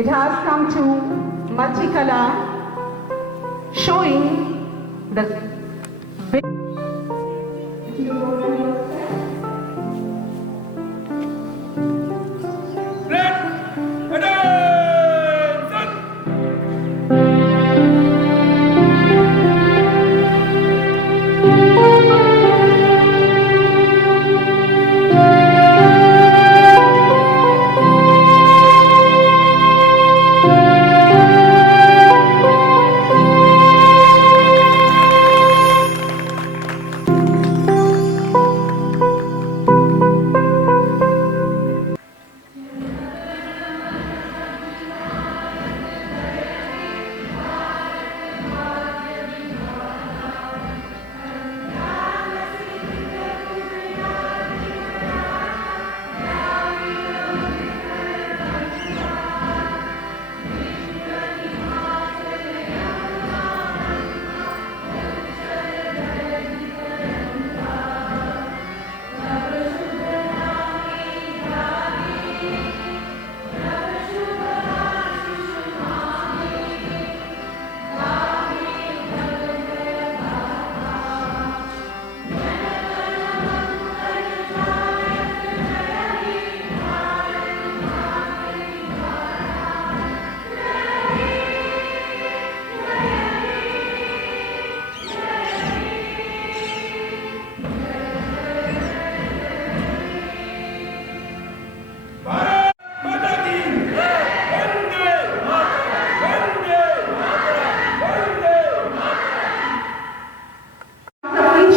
It has come to Multikala, showing the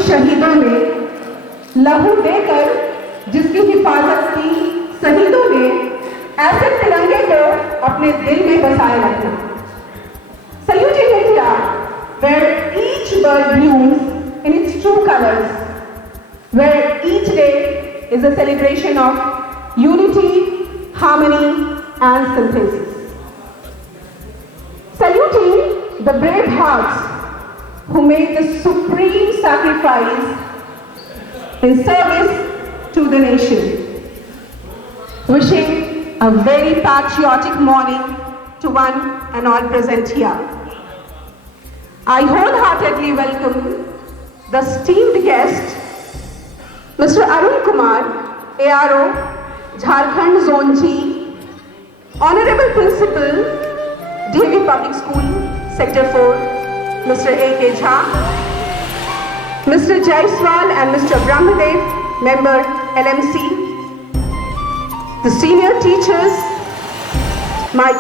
शहीदों ने लहू देकर जिसकी हिफाजत की शहीदों ने ऐसे तिरंगे को अपने दिल में बसाए रखना। Saluting India, where each bird blooms in its true colors, where each day is a celebration of unity, harmony, and synthesis. Saluting the brave hearts who made the supreme sacrifice in service to the nation. Wishing a very patriotic morning to one and all present here. I wholeheartedly welcome the esteemed guest, Mr. Arun Kumar, ARO, Jharkhand Zone G, Honorable Principal, DAV Public School, Sector 4, Mr. A.K. Jha, Mr. Jaiswal and Mr. Brahmadev, Member LMC, the senior teachers, my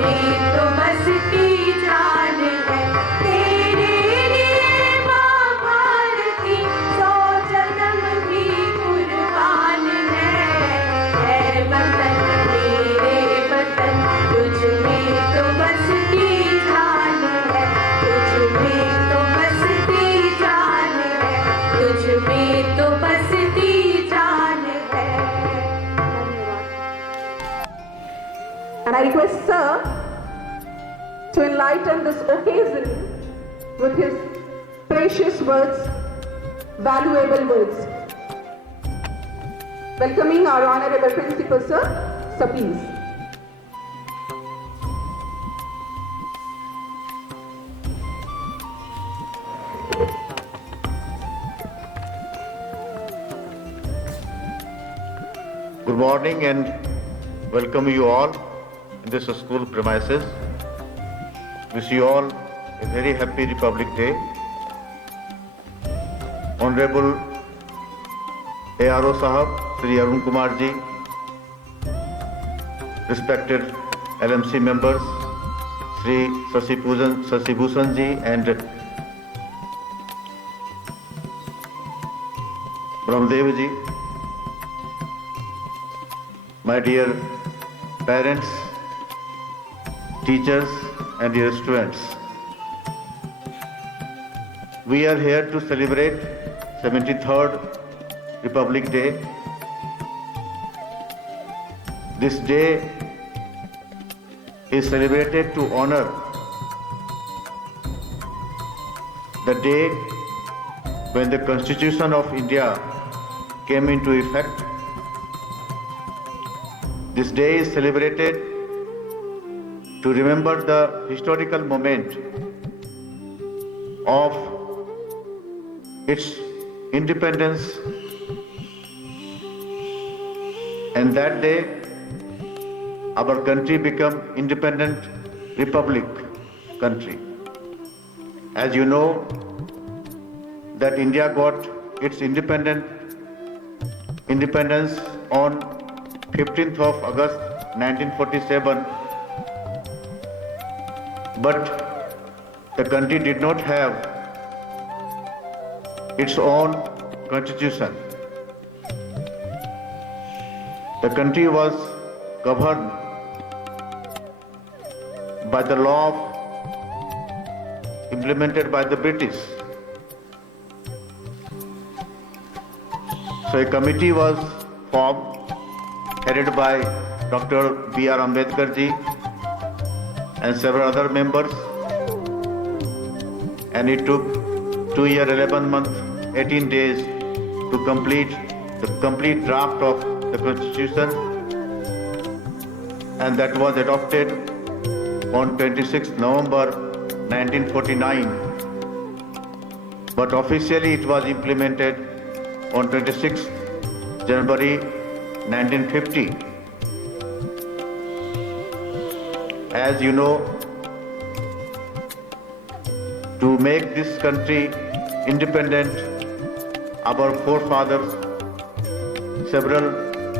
में तो बसती जान है, तेरे लिए माँ भारती 100 जन्म भी कुर्बान है वतन मेरे वतन, तुझ में तो बसती जान है, तुझ में तो बसती जान है, तुझ में तो बसती जान है। And I request Sir to enlighten this occasion with his precious words, valuable words. Welcoming our Honorable Principal Sir, Sir please. Good morning and welcome you all in this school premises. Wish you all a very happy Republic Day. Honorable ARO Sahab, Sri Arun Kumar ji, respected LMC members, Sri Sasi Bhushan ji and Brahmdev ji, my dear parents, teachers and dear students. We are here to celebrate 73rd Republic Day. This day is celebrated to honor the day when the Constitution of India came into effect. This day is celebrated to remember the historical moment of its independence, and that day our country became independent republic country. As you know that India got its independence on 15th of August 1947, but the country did not have its own constitution. The country was governed by the law implemented by the British. So a committee was formed headed by Dr. B.R. Ambedkar ji and several other members, and it took 2 years, 11 months, 18 days to complete the complete draft of the Constitution, and that was adopted on 26 November 1949, but officially it was implemented on 26 January 1950. As you know, to make this country independent, our forefathers, several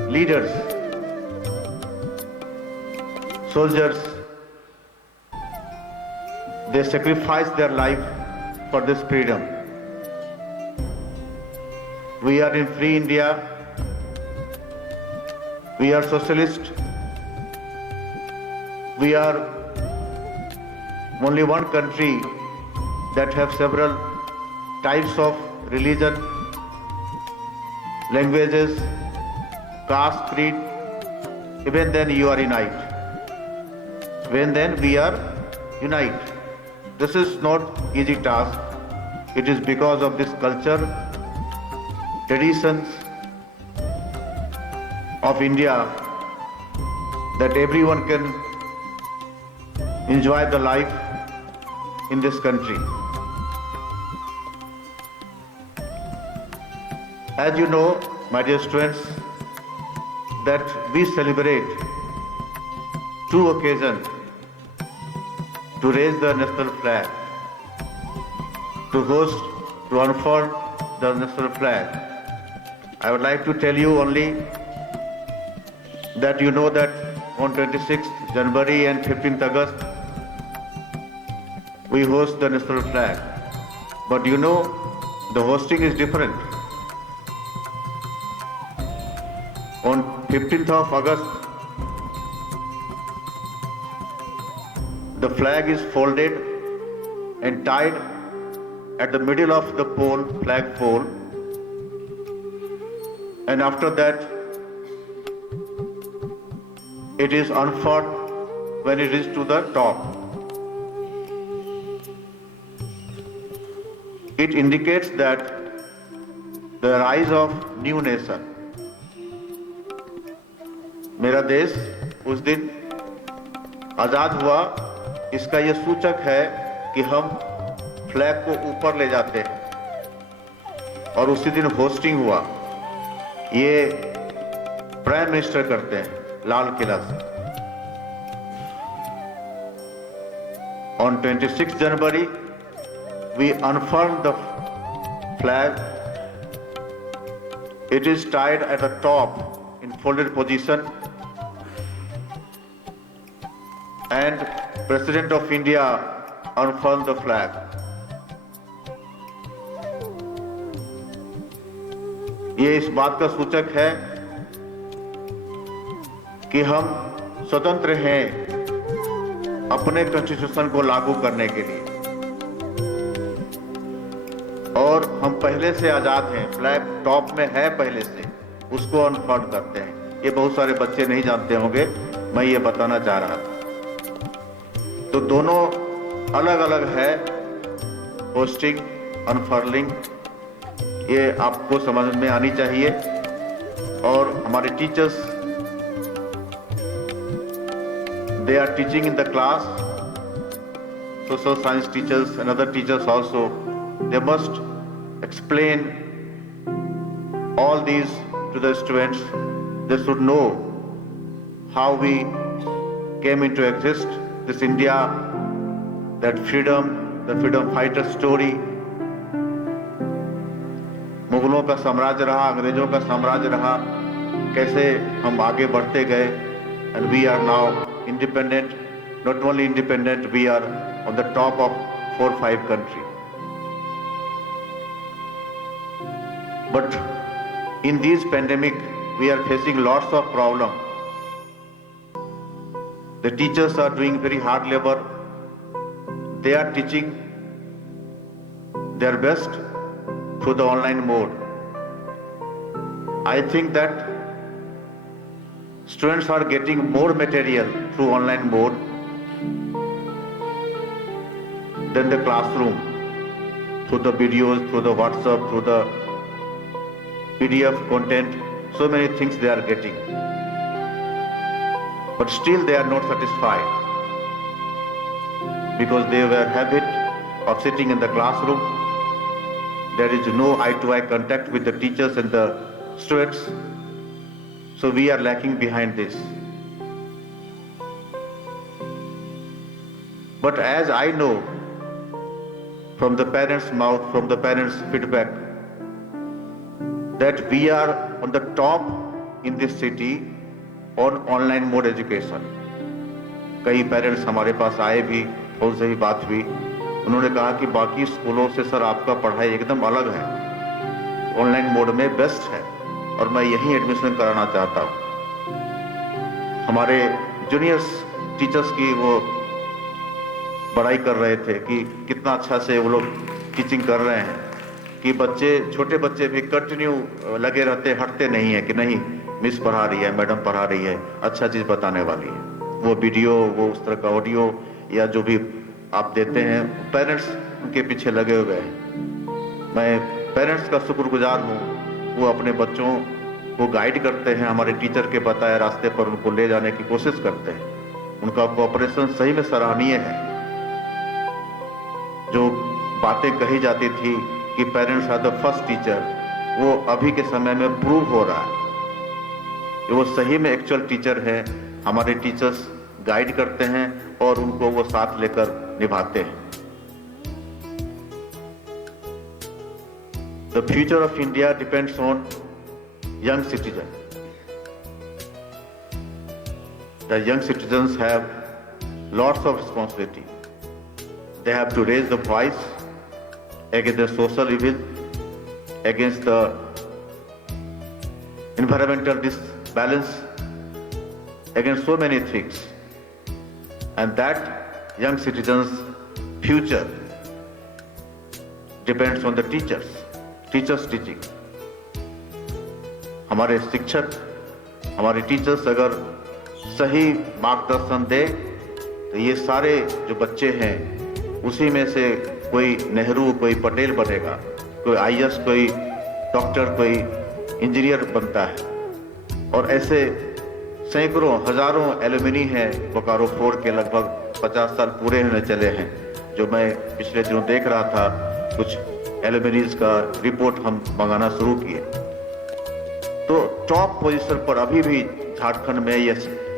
leaders, soldiers, they sacrificed their life for this freedom. We are in free India. We are socialist. We are only one country that have several types of religion, languages, caste, creed. Even then you are unite. When then we are unite. This is not easy task. It is because of this culture, traditions of India that everyone can enjoy the life in this country. As you know, my dear students, that we celebrate two occasions to raise the national flag, to host, to unfurl the national flag. I would like to tell you only that you know that on 26th January and 15th August, we host the national flag. But you know, the hosting is different. On 15th of August, the flag is folded and tied at the middle of the pole, flag pole. And after that, it is unfurled when it is to the top. It indicates that the rise of new nation. मेरा देश उस दिन आजाद हुआ, इसका यह सूचक है कि हम फ्लैग को ऊपर ले जाते हैं। और उसी दिन होस्टिंग हुआ, ये प्राइम मिनिस्टर करते हैं लाल किला से। On 26 January, we unfurled the flag. It is tied at the top in folded position, and President of India unfurled the flag. ये इस बात का सूचक है कि हम स्वतंत्र हैं अपने कॉन्स्टिट्यूशन को लागू करने के लिए, और हम पहले से आजाद हैं। फ्लैग टॉप में है पहले से, उसको अनफर्ल करते हैं। ये बहुत सारे बच्चे नहीं जानते होंगे, मैं ये बताना चाह रहा था। तो दोनों अलग अलग है, होस्टिंग, अनफर्लिंग, ये आपको समझ में आनी चाहिए। और हमारे teachers, they are teaching in the class, social science teachers and other teachers also, they must explain all these to the students. They should know how we came into exist, this India, that freedom, the freedom fighter story. मुगलों का साम्राज्य रहा, अंग्रेजों का साम्राज्य रहा, कैसे हम आगे बढ़ते गए, and we are now independent. Not only independent, we are on the top of 4-5 countries. But in this pandemic, we are facing lots of problems. The teachers are doing very hard labor. They are teaching their best through the online mode. I think that students are getting more material through online mode than the classroom, through the videos, through the WhatsApp, through the PDF content. So many things they are getting. But still they are not satisfied, because they were habit of sitting in the classroom. There is no eye-to-eye contact with the teachers and the students. So we are lacking behind this. But as I know from the parents' mouth, from the parents' feedback, that we are on the top in this city on online mode education. कई parents हमारे पास आए भी, बहुत सही बात हुई। उन्होंने कहा कि बाकी स्कूलों से सर आपका पढ़ाई एकदम अलग है, ऑनलाइन मोड में बेस्ट है, और मैं यहीं एडमिशन कराना चाहता हूँ। हमारे जूनियर्स टीचर्स की वो बड़ाई कर रहे थे कि कितना अच्छा से वो लोग टीचिंग कर रहे हैं, कि बच्चे, छोटे बच्चे भी कंटिन्यू लगे रहते, हटते नहीं है कि नहीं मिस पढ़ा रही है, मैडम पढ़ा रही है, अच्छा चीज़ बताने वाली है। वो वीडियो, वो उस तरह का ऑडियो या जो भी आप देते हैं, पेरेंट्स उनके पीछे लगे हुए हैं। मैं पेरेंट्स का शुक्रगुजार हूँ, वो अपने बच्चों को गाइड करते हैं, हमारे टीचर के बताए रास्ते पर उनको ले जाने की कोशिश करते हैं। उनका कोऑपरेशन सही में सराहनीय है। जो बातें कही जाती थी कि parents are the first teacher, वो अभी के समय में प्रूव हो रहा है कि वो सही में एक्चुअल टीचर है। हमारे टीचर्स गाइड करते हैं और उनको वो साथ लेकर निभाते हैं। The future of India depends on young citizens. the young citizens have lots of responsibility. They have to raise the voice against the social evil, against the environmental disbalance, against so many things. And that young citizens' future depends on the teachers teaching. हमारे शिक्षक, हमारे teachers अगर सही मार्गदर्शन दे तो ये सारे जो बच्चे हैं उसी में से कोई नेहरू, कोई पटेल बनेगा, कोई आईएएस, कोई डॉक्टर, कोई इंजीनियर बनता है। और ऐसे सैकड़ों हजारों एलुमनी हैं बोकारो 4 के, लगभग 50 साल पूरे होने चले हैं। जो मैं पिछले दिनों देख रहा था, कुछ एलुमनीज का रिपोर्ट हम मंगाना शुरू किए। तो टॉप पोजीशन पर अभी भी झारखंड में या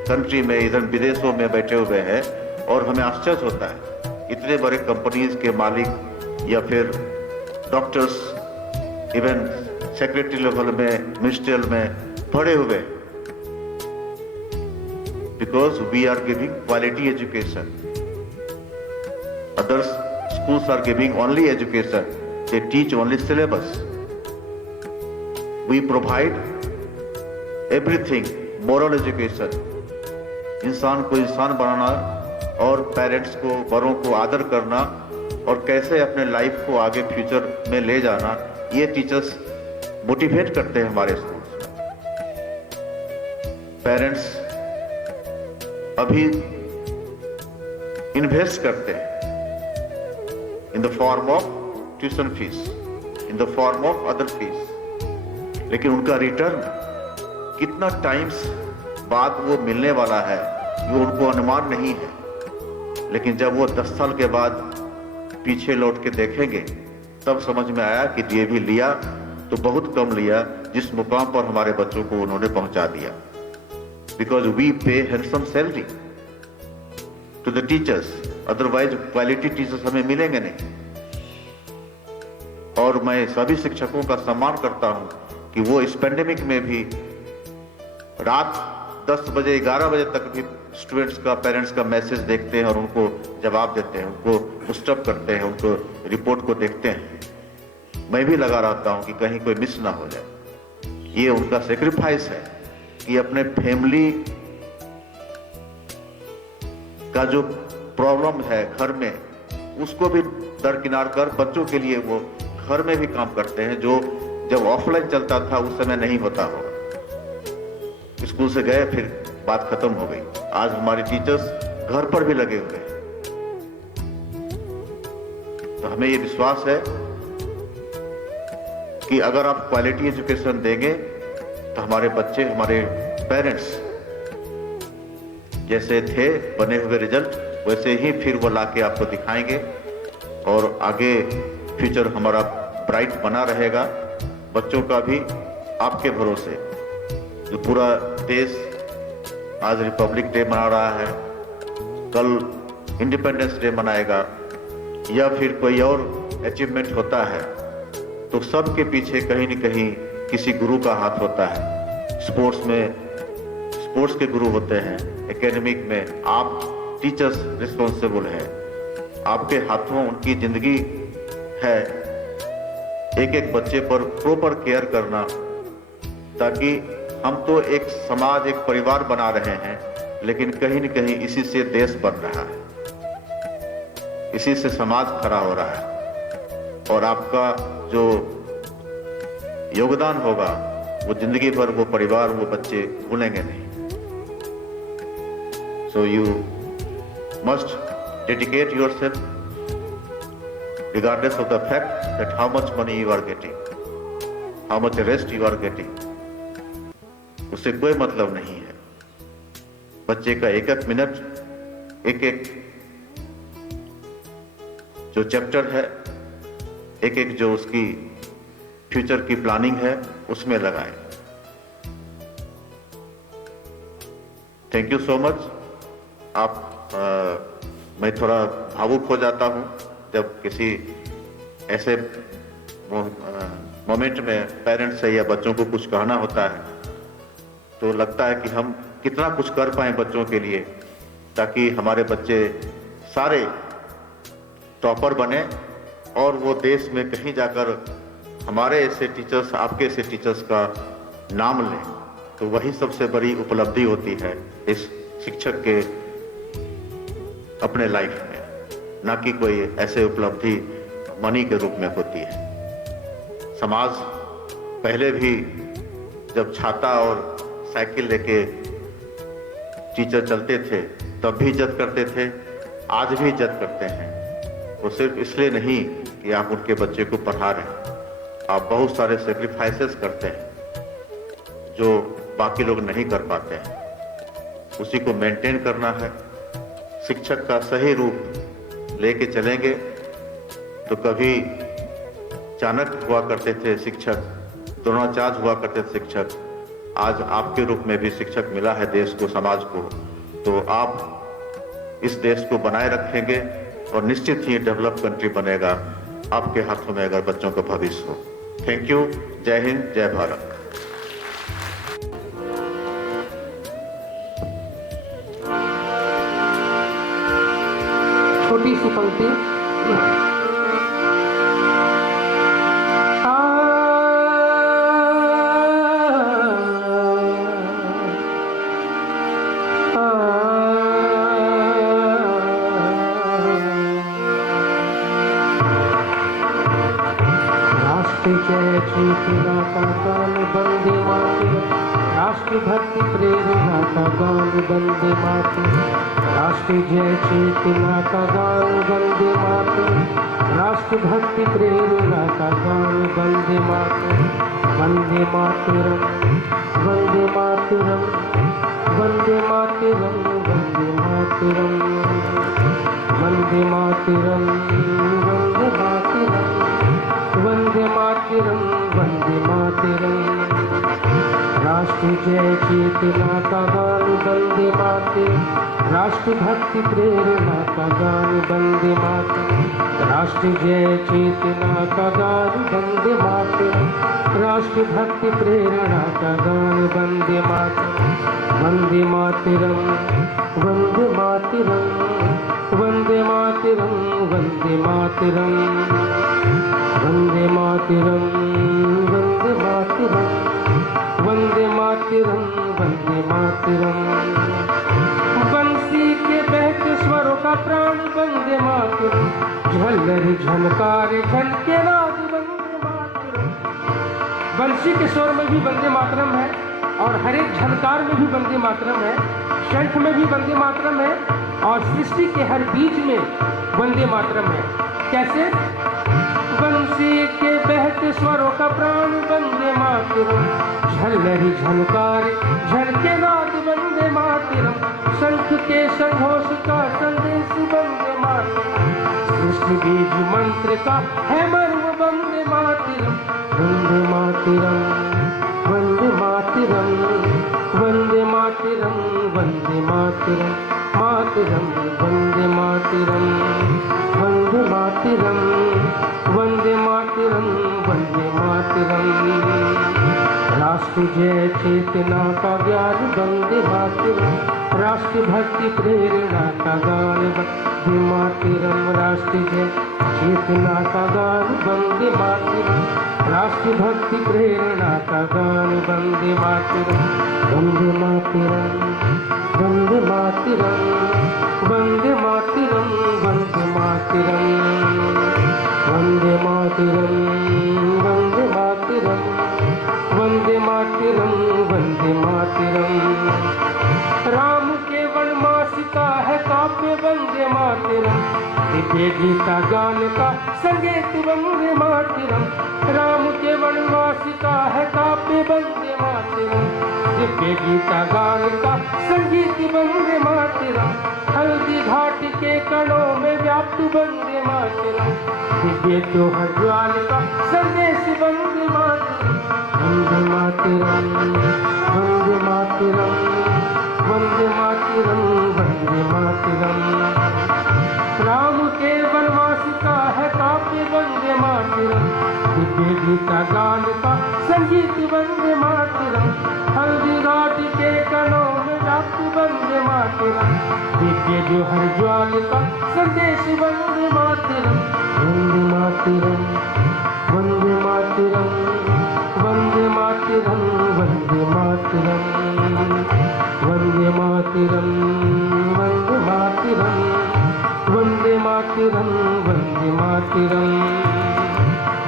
कंट्री में, इधर विदेशों में बैठे हुए हैं। और हमें आश्चर्य होता है, इतने बड़े कंपनीज के मालिक या फिर डॉक्टर्स, इवन सेक्रेटरी लेवल में, मिनिस्ट्रियल में पढ़े हुए, because we are giving quality education. Others schools are giving only education, they teach only syllabus. We provide everything, moral education, इंसान को इंसान बनाना और पेरेंट्स को, बड़ों को आदर करना और कैसे अपने लाइफ को आगे फ्यूचर में ले जाना, ये टीचर्स मोटिवेट करते हैं हमारे स्कूल्स में। पेरेंट्स अभी इन्वेस्ट करते हैं in the form of tuition fees, in the form of other fees, लेकिन उनका रिटर्न कितना टाइम्स बाद वो मिलने वाला है वो उनको अनुमान नहीं है। लेकिन जब वो 10 साल के बाद पीछे लौट के देखेंगे तब समझ में आया कि ये भी लिया तो बहुत कम लिया जिस मुकाम पर हमारे बच्चों को उन्होंने पहुंचा दिया। Because we pay handsome salary to the teachers, otherwise quality teachers हमें मिलेंगे नहीं। और मैं सभी शिक्षकों का सम्मान करता हूं कि वो इस पेंडेमिक में भी रात 10 बजे 11 बजे तक भी स्टूडेंट्स का, पेरेंट्स का मैसेज देखते हैं और उनको जवाब देते हैं, उनको पुस्टअप करते हैं, उनको रिपोर्ट को देखते हैं। मैं भी लगा रहता हूं कि कहीं कोई मिस ना हो जाए। ये उनका सेक्रीफाइस है कि अपने फैमिली का जो प्रॉब्लम है घर में उसको भी दरकिनार कर बच्चों के लिए वो घर में भी काम करते हैं, जो जब ऑफलाइन चलता था उस समय नहीं होता होगा। स्कूल से गए फिर बात खत्म हो गई। आज हमारे टीचर्स घर पर भी लगे हुए हैं। तो हमें ये विश्वास है कि अगर आप क्वालिटी एजुकेशन देंगे तो हमारे बच्चे, हमारे पेरेंट्स जैसे थे बने हुए रिजल्ट वैसे ही फिर वो लाके आपको दिखाएंगे और आगे फ्यूचर हमारा ब्राइट बना रहेगा। बच्चों का भी आपके भरोसे। जो पूरा देश आज रिपब्लिक डे मना रहा है, कल इंडिपेंडेंस डे मनाएगा या फिर कोई और अचीवमेंट होता है, तो सबके पीछे कहीं न कहीं किसी गुरु का हाथ होता है। स्पोर्ट्स में स्पोर्ट्स के गुरु होते हैं, एकेडमिक में आप टीचर्स रिस्पॉन्सिबल हैं। आपके हाथों उनकी जिंदगी है एक एक बच्चे पर प्रॉपर केयर करना, ताकि हम तो एक समाज, एक परिवार बना रहे हैं, लेकिन कहीं न कहीं इसी से देश बन रहा है, इसी से समाज खड़ा हो रहा है। और आपका जो योगदान होगा वो जिंदगी भर वो परिवार, वो बच्चे भूलेंगे नहीं। So you must dedicate yourself regardless of the fact that how much money you are getting, how much rest you are getting, उससे कोई मतलब नहीं है। बच्चे का एक एक मिनट, एक एक जो चैप्टर है, एक एक जो उसकी फ्यूचर की प्लानिंग है उसमें लगाएं। Thank you so much. मैं थोड़ा भावुक हो जाता हूं जब किसी ऐसे मोमेंट में पेरेंट्स से या बच्चों को कुछ कहना होता है, तो लगता है कि हम कितना कुछ कर पाएं बच्चों के लिए, ताकि हमारे बच्चे सारे टॉपर बने और वो देश में कहीं जाकर हमारे ऐसे टीचर्स, आपके ऐसे टीचर्स का नाम लें। तो वही सबसे बड़ी उपलब्धि होती है इस शिक्षक के अपने लाइफ में, ना कि कोई ऐसे उपलब्धि मनी के रूप में होती है। समाज पहले भी जब छाता और साइकिल लेके टीचर चलते थे तब भी इज्जत करते थे, आज भी इज्जत करते हैं। वो सिर्फ इसलिए नहीं कि आप उनके बच्चे को पढ़ा रहे हैं, आप बहुत सारे सेक्रीफाइसेस करते हैं जो बाकी लोग नहीं कर पाते हैं। उसी को मेंटेन करना है। शिक्षक का सही रूप लेके चलेंगे तो कभी चाणक्य हुआ करते थे शिक्षक, द्रोणाचार्य हुआ करते थे शिक्षक, आज आपके रूप में भी शिक्षक मिला है देश को, समाज को। तो आप इस देश को बनाए रखेंगे और निश्चित ही डेवलप कंट्री बनेगा आपके हाथों में अगर बच्चों का भविष्य हो। Thank you. जय हिंद, जय भारत। छोटी सी पंक्ति। जय चेतना का गान बंदे मातरम, राष्ट्रभक्ति प्रेरणा का गान बंदे मातरम। राष्ट्र जय चेतना का गान बंदे मातरम, राष्ट्रभक्ति प्रेरणा का गान बंदे मातरम। वंदे मातरम, वंदे मातरम, वंदे मातरम, वंदे मातरम, वंदे मातरम, वंदे मातरम, वंदे मातरम, वंदे मातरम। राष्ट्र जय चेतना का गान वंदे मातरम, राष्ट्रभक्ति प्रेरणा का गान वंदे मातरम। राष्ट्र जय चेतना का गान वंदे मातरम, राष्ट्रभक्ति प्रेरणा का गान वंदे मातरम। वंदे मातरम, वंदे मातरम, वंदे मातरम, वंदे मातरम, वंदे मातरम, वंदे मातरम, वंदे मातरम, वंदे मातरम। बंसी के बहते स्वरों का प्राण वंदे मातरम, झल्लर झनकारे झनके नाद वंदे मातरम। बंसी के स्वर में भी वंदे मातरम है और हर एक झनकार में भी वंदे मातरम है, शंख में भी वंदे मातरम है और सृष्टि के हर बीज में वंदे मातरम है। कैसे? बंसी के बहते स्वरों का प्राण वंदे मातरम, झल्लरी झनकारे झनके नाद वंदे मातरम। शंख के संघोष का संदेश वंदे मातरम, सृष्टि बीज मंत्र का है मर्म वंदे मातरम। वंदे मातरम, वंदे मातरम, वंदे मातरम, वंदे मातरम, मातरम, वंदे मातरम, वंदे मातरम, वंदे मातरम, वंदे मातरम। राष्ट्र जय चेतना का ज्ञान वंदे मातरम, राष्ट्रभक्ति प्रेरणा का गान वंदे मातरम। राष्ट्र जय चेतना का गान वंदे मातरम, राष्ट्रभक्ति प्रेरणा का गान वंदे मातरम। वंदे मातरम, वंदे मातरम, वंदे मातरम, वंदे मातरम, वंदे मातरम, वंदे मातरम, वंदे मातरम, वंदे मातरम। राम के वनवास का है काव्य वंदे मातरम, दिव्य गीता गान का संगीत वंदे मातरम। राम के वनवास का है काव्य वंदे मातरम, दिव्य गीता गान का संगीत वंदे मातरम। हल्दी घाट के कणों में व्याप्त वंदे मातरम, दिव्य त्योहार ज्वाल का संदेश वंदे मातरम। वंदे मातरम, वंदे मातरम, वंदे मातरम, वंदे मातरम। राम के वनवास का है काव्य वंदे मातरम, दिव्य गीता गान का संगीत वंदे मातरम। हल्दी घाट के कणों में व्याप्त वंदे मातरम, दिव्य जो हर ज्वाल का संदेश वंदे मातरम, वंदे मातरम, वंदे मातरम, वंदे मातरम, वंदे मातरम, वंदे मातरम, वंदे मातरम, वंदे मातरम, वंदे मातरम।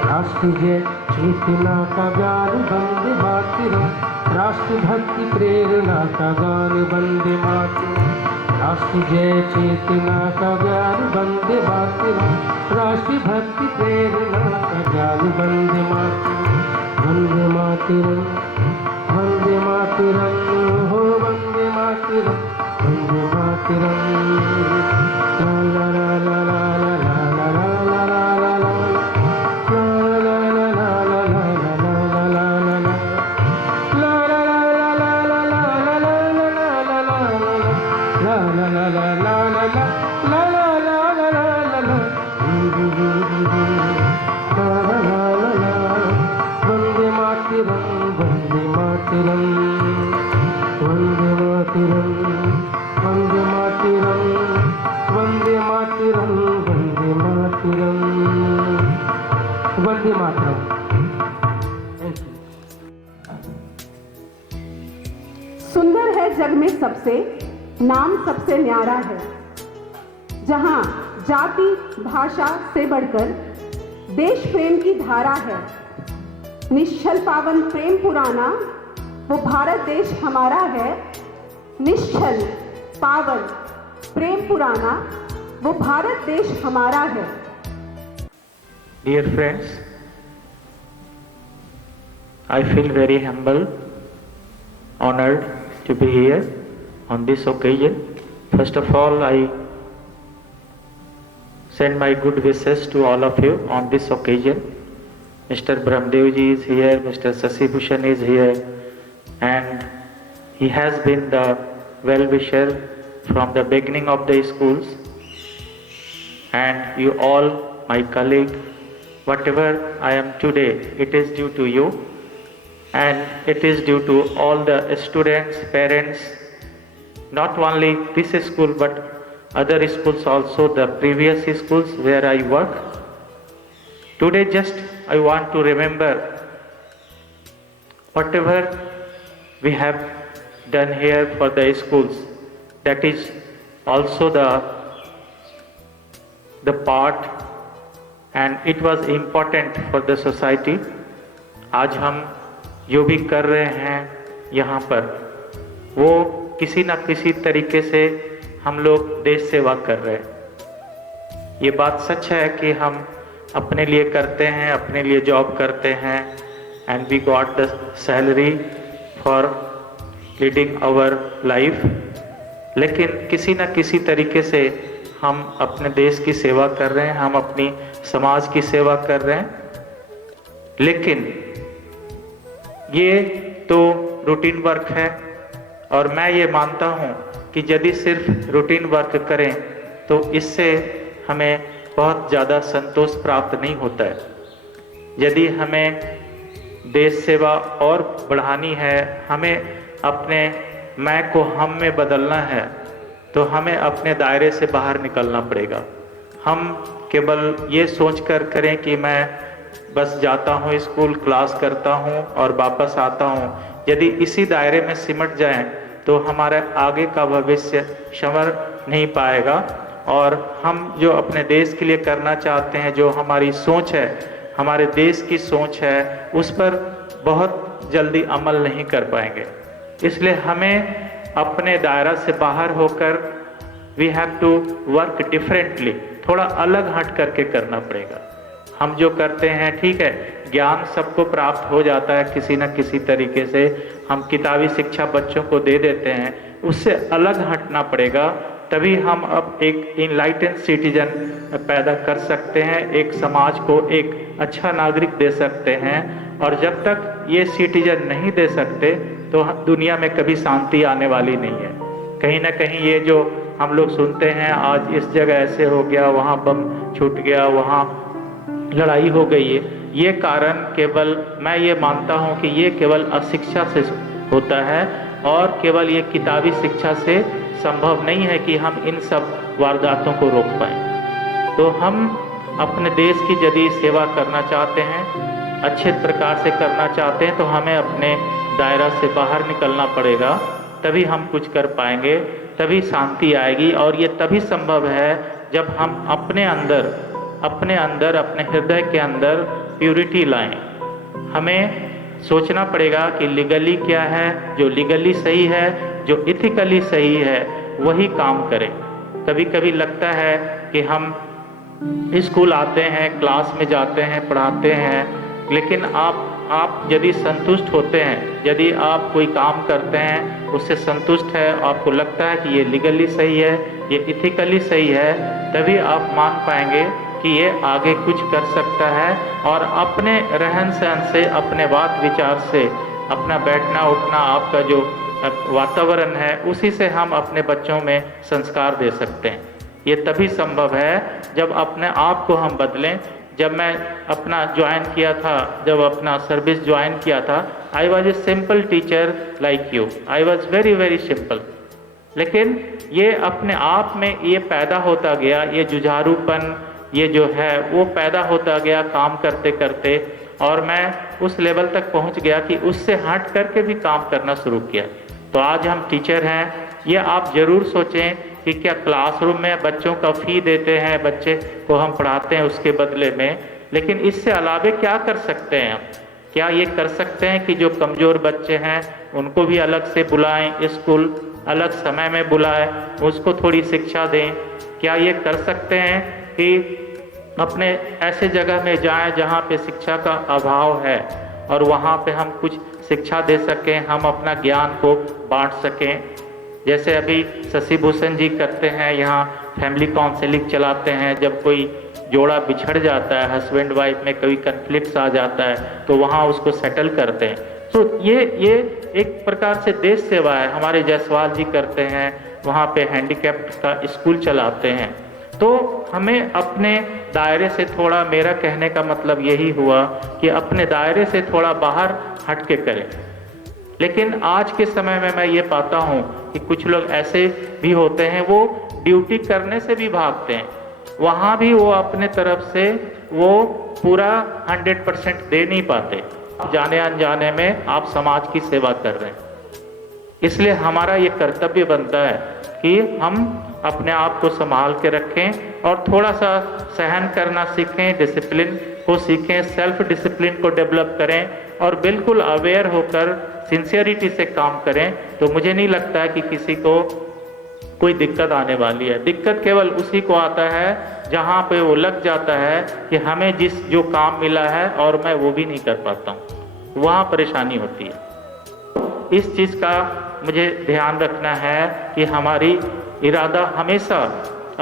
राष्ट्रीय चेतना का ज्ञान वंदे मातरम, राष्ट्रभक्ति प्रेरणा का गान वंदे मातरम, राष्ट्रीय चेतना का ज्ञान वंदे मातरम, राष्ट्रभक्ति प्रेरणा का ज्ञान वंदे मातरम, वंदे मातरम, वंदे मातरम, हो वंदे मातरम, वंदे मातरम। ला ला ला ला ला ला ला ला ला ला ला वंदे मातरम, वंदे मातरम, वंदे मातरम, वंदे मातरम, वंदे मातरम, वंदे मातरम, वंदे मातरम। सुंदर है जग में सबसे, नाम सबसे न्यारा है, जहां जाति भाषा से बढ़कर देश प्रेम की धारा है। निश्चल पावन प्रेम पुराना, वो भारत देश हमारा है। निश्चल पावन प्रेम पुराना, वो भारत देश हमारा है। Dear friends, I feel very humble, honored to be here on this occasion. First of all, I send my good wishes to all of you on this occasion. Mr. Brahmdev ji is here, Mr. Sasi Bhushan is here, and he has been the well-wisher from the beginning of the schools. And you all, my colleague, whatever I am today, it is due to you, and it is due to all the students, parents, not only this school but other schools also, the previous schools where I work. Today just I want to remember whatever we have done here for the schools. That is also the part, and it was important for the society. आज हम जो भी कर रहे हैं यहाँ पर, वो किसी न किसी तरीके से हम लोग देश सेवा कर रहे हैं। ये बात सच है कि हम अपने लिए करते हैं, अपने लिए जॉब करते हैं, and we got the salary for leading our life, लेकिन किसी न किसी तरीके से हम अपने देश की सेवा कर रहे हैं, हम अपनी समाज की सेवा कर रहे हैं। लेकिन ये तो रूटीन वर्क है, और मैं ये मानता हूँ कि यदि सिर्फ रूटीन वर्क करें तो इससे हमें बहुत ज़्यादा संतोष प्राप्त नहीं होता है। यदि हमें देश सेवा और बढ़ानी है, हमें अपने मैं को हम में बदलना है, तो हमें अपने दायरे से बाहर निकलना पड़ेगा। हम केवल ये सोचकर करें कि मैं बस जाता हूँ स्कूल, क्लास करता हूँ और वापस आता हूँ, यदि इसी दायरे में सिमट जाएं तो हमारे आगे का भविष्य संवर नहीं पाएगा। और हम जो अपने देश के लिए करना चाहते हैं, जो हमारी सोच है, हमारे देश की सोच है, उस पर बहुत जल्दी अमल नहीं कर पाएंगे। इसलिए हमें अपने दायरा से बाहर होकर we have to work differently, थोड़ा अलग हट करके करना पड़ेगा। हम जो करते हैं ठीक है, ज्ञान सबको प्राप्त हो जाता है किसी न किसी तरीके से, हम किताबी शिक्षा बच्चों को दे देते हैं, उससे अलग हटना पड़ेगा, तभी हम अब एक इनलाइटेंड सिटीजन पैदा कर सकते हैं, एक समाज को एक अच्छा नागरिक दे सकते हैं। और जब तक ये सिटीजन नहीं दे सकते तो दुनिया में कभी शांति आने वाली नहीं है। कहीं ना कहीं ये जो हम लोग सुनते हैं, आज इस जगह ऐसे हो गया, वहाँ बम छूट गया, वहाँ लड़ाई हो गई है, ये कारण केवल मैं ये मानता हूँ कि ये केवल अशिक्षा से होता है। और केवल ये किताबी शिक्षा से संभव नहीं है कि हम इन सब वारदातों को रोक पाएं। तो हम अपने देश की यदि सेवा करना चाहते हैं, अच्छे प्रकार से करना चाहते हैं, तो हमें अपने दायरा से बाहर निकलना पड़ेगा, तभी हम कुछ कर पाएंगे, तभी शांति आएगी। और ये तभी संभव है जब हम अपने अंदर अपने हृदय के अंदर प्यूरिटी लाएं। हमें सोचना पड़ेगा कि लीगली क्या है, जो लीगली सही है, जो इथिकली सही है, वही काम करें। कभी कभी लगता है कि हम स्कूल आते हैं, क्लास में जाते हैं, पढ़ाते हैं, लेकिन आप यदि संतुष्ट होते हैं, यदि आप कोई काम करते हैं उससे संतुष्ट है, आपको लगता है कि ये लीगली सही है, ये इथिकली सही है, तभी आप मान पाएंगे कि ये आगे कुछ कर सकता है। और अपने रहन सहन से, अपने बात विचार से, अपना बैठना उठना, आपका जो वातावरण है, उसी से हम अपने बच्चों में संस्कार दे सकते हैं। ये तभी संभव है जब अपने आप को हम बदलें। जब मैं अपना ज्वाइन किया था, जब अपना सर्विस ज्वाइन किया था, I was a simple teacher like you, I was very very simple. लेकिन ये अपने आप में ये पैदा होता गया, ये जुझारूपन, ये जो है वो पैदा होता गया काम करते करते, और मैं उस लेवल तक पहुंच गया कि उससे हट करके भी काम करना शुरू किया। तो आज हम टीचर हैं। ये आप जरूर सोचें कि क्या क्लासरूम में बच्चों का फी देते हैं, बच्चे को हम पढ़ाते हैं उसके बदले में, लेकिन इससे अलावा क्या कर सकते हैं हम? क्या ये कर सकते हैं कि जो कमज़ोर बच्चे हैं उनको भी अलग से बुलाएं, स्कूल अलग समय में बुलाएं, उसको थोड़ी शिक्षा दें? क्या ये कर सकते हैं कि अपने ऐसे जगह में जाएं जहाँ पे शिक्षा का अभाव है और वहाँ पे हम कुछ शिक्षा दे सकें, हम अपना ज्ञान को बांट सकें? जैसे अभी शशि भूषण जी करते हैं, यहाँ फैमिली काउंसलिंग चलाते हैं। जब कोई जोड़ा बिछड़ जाता है, हस्बैंड वाइफ में कभी कन्फ्लिक्ट्स आ जाता है, तो वहाँ उसको सेटल करते हैं। तो ये एक प्रकार से देश सेवा है। हमारे जायसवाल जी करते हैं, वहाँ पे हैंडीकैप्ड का स्कूल चलाते हैं। तो हमें अपने दायरे से थोड़ा, मेरा कहने का मतलब यही हुआ कि अपने दायरे से थोड़ा बाहर हट के करें। लेकिन आज के समय में मैं ये पाता हूँ कि कुछ लोग ऐसे भी होते हैं, वो ड्यूटी करने से भी भागते हैं। वहाँ भी वो अपने तरफ से वो पूरा 100% दे नहीं पाते। जाने अनजाने में आप समाज की सेवा कर रहे हैं। इसलिए हमारा ये कर्तव्य बनता है कि हम अपने आप को संभाल के रखें और थोड़ा सा सहन करना सीखें, डिसिप्लिन को सीखें, सेल्फ डिसिप्लिन को डेवलप करें और बिल्कुल अवेयर होकर सिंसियरिटी से काम करें। तो मुझे नहीं लगता है कि किसी को कोई दिक्कत आने वाली है। दिक्कत केवल उसी को आता है जहाँ पे वो लग जाता है कि हमें जो काम मिला है और मैं वो भी नहीं कर पाता हूँ, वहाँ परेशानी होती है। इस चीज़ का मुझे ध्यान रखना है कि हमारी इरादा हमेशा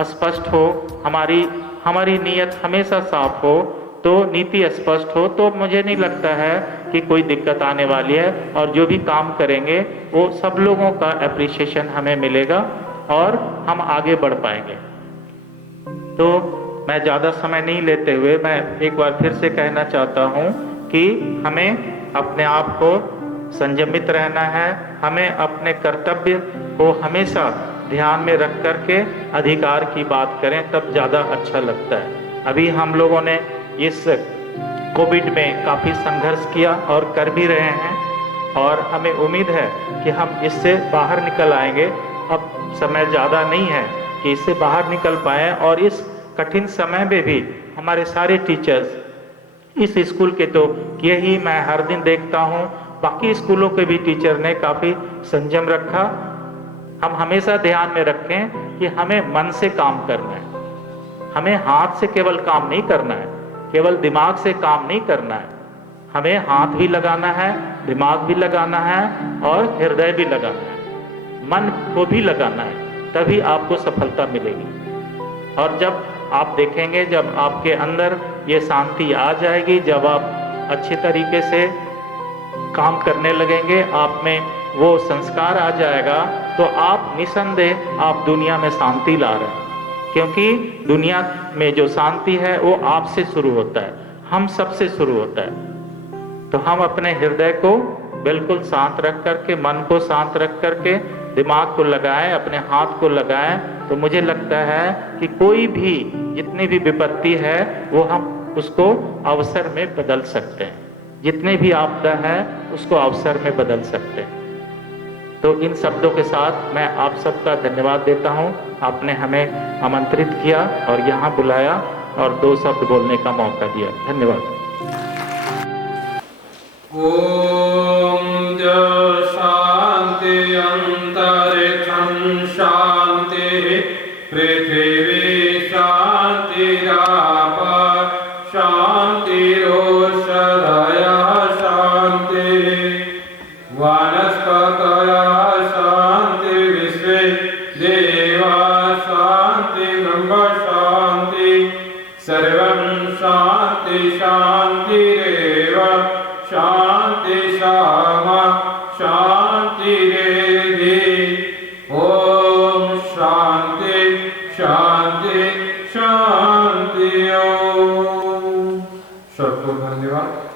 स्पष्ट हो, हमारी नीयत हमेशा साफ हो, तो नीति स्पष्ट हो, तो मुझे नहीं लगता है कि कोई दिक्कत आने वाली है। और जो भी काम करेंगे वो सब लोगों का एप्रिसिएशन हमें मिलेगा और हम आगे बढ़ पाएंगे। तो मैं ज़्यादा समय नहीं लेते हुए मैं एक बार फिर से कहना चाहता हूँ कि हमें अपने आप को संयमित रहना है। हमें अपने कर्तव्य को हमेशा ध्यान में रख कर के अधिकार की बात करें, तब ज़्यादा अच्छा लगता है। अभी हम लोगों ने इस कोविड में काफ़ी संघर्ष किया और कर भी रहे हैं, और हमें उम्मीद है कि हम इससे बाहर निकल आएंगे। अब समय ज़्यादा नहीं है कि इससे बाहर निकल पाएँ, और इस कठिन समय में भी हमारे सारे टीचर्स इस स्कूल के, तो यही मैं हर दिन देखता हूँ, बाकी स्कूलों के भी टीचर ने काफ़ी संयम रखा। हम हमेशा ध्यान में रखें कि हमें मन से काम करना है, हमें हाथ से केवल काम नहीं करना है, केवल दिमाग से काम नहीं करना है। हमें हाथ भी लगाना है, दिमाग भी लगाना है और हृदय भी लगाना है, मन को भी लगाना है, तभी आपको सफलता मिलेगी। और जब आप देखेंगे, जब आपके अंदर ये शांति आ जाएगी, जब आप अच्छे तरीके से काम करने लगेंगे, आप में वो संस्कार आ जाएगा, तो आप निसंदेह आप दुनिया में शांति ला रहे हैं। क्योंकि दुनिया में जो शांति है वो आपसे शुरू होता है, हम सबसे शुरू होता है। तो हम अपने हृदय को बिल्कुल शांत रख करके, मन को शांत रख करके, दिमाग को लगाएं, अपने हाथ को लगाएं, तो मुझे लगता है कि कोई भी जितनी भी विपत्ति है वो हम उसको अवसर में बदल सकते हैं। जितने भी आपदा है उसको अवसर में बदल सकते हैं। तो इन शब्दों के साथ मैं आप सबका धन्यवाद देता हूं। आपने हमें आमंत्रित किया और यहाँ बुलाया और 2 शब्द बोलने का मौका दिया। धन्यवाद। ओम शांति अंतरिक्षं शांति पृथ्वी शांतिराप शांतिरोषधयः शांति वनस्पतयः शांति विश्वे देवा शांति ब्रह्म शांति सर्वं शांति शांतिरेव शांति शामा शांतिरेधि। ओम शांति शांति शांति। ओम सबको धन्यवाद।